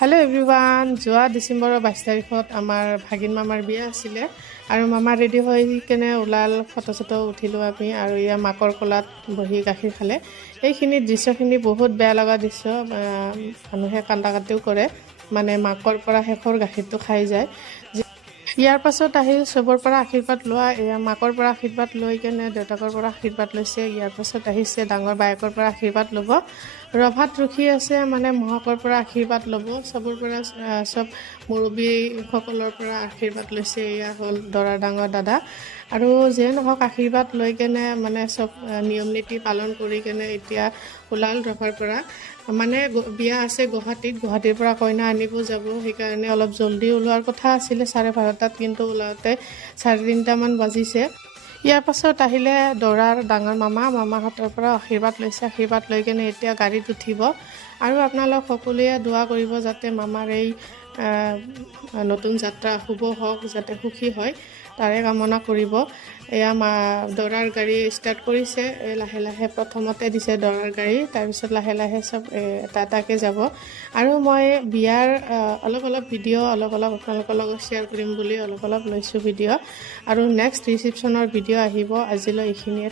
hello everyone जो December 22 तारिखत आमार भागिन मामार बिया आছিলে और मामा रेडी हो केने ओलाल फटो चटो उठिलो आमी और इया माकर कोलात बहि गाखिर खाले এইখিনি দৃশ্যখিনি बहुत बेया लगा दृश्य मानुहे कांदा काटिও करे माने माकर পৰা শেষৰ গাখীৰটো খাই যায় ইয়াৰ পাছত আহিল সবৰ পৰা আশীৰ্বাদ লোৱা এয়া মাকৰ পৰা আশীৰ্বাদ লৈ কেনে দেউতাকৰ পৰা আশীৰ্বাদ লৈছে ইয়াৰ পাছত আহিছে ডাঙৰ বায়েকৰ পৰা আশীৰ্বাদ ল'ব ৰভাত ৰখি আছে মানে মহাকৰ পৰা আশীৰ্বাদ ল'ব সবৰ পৰা সব মুৰবী সকলৰ পৰা আশীৰ্বাদ লৈছে এয়া হ'ল দৰা ডাঙৰ দাদা আৰু যে নহওক আশীৰ্বাদ লৈ কেনে মানে সব নিয়ম নীতি পালন কৰি কেনে এতিয়া ওলাল ৰভাৰ পৰা মানে বিয়া আছে গুৱাহাটীৰ পৰা কইনা আনিব যাব সেইকাৰণে অলপ জলদি ওলোৱাৰ কথা আছিল 12:30 কিন্তু ওলাওতে 3:30 মান বাজিছে ইয়াৰ পাছত আহিলে দৰাৰ ডাঙৰ মামাহঁতৰ পৰা আশীৰ্বাদ লৈছে আশীৰ্বাদ লৈ কেনে এতিয়া গাড়ীত উঠিব আৰু আপোনালোক সকলোৱে দোৱা কৰিব যাতে মামাৰ এই নতুন যাত্ৰা শুভ হওক যাতে সুখী হয় তাৰে কামনা কৰিব এয়া দৰাৰ গাড়ী স্টাৰ্ট কৰিছে লাহে লাহে প্ৰথমতে দিছে দৰাৰ গাড়ী তাৰ পিছত লাহে লাহে সব টাটাকে যাব আৰু মই বিয়াৰ অলপ ভিডিঅ' অলপ আপোনালোকৰ লগত শ্বেয়াৰ কৰিম বুলি অলপ লৈছো ভিডিঅ' আৰু নেক্সট ৰিসেপশ্যনৰ ভিডিঅ' আহিব আজিলৈ এইখিনিয়ে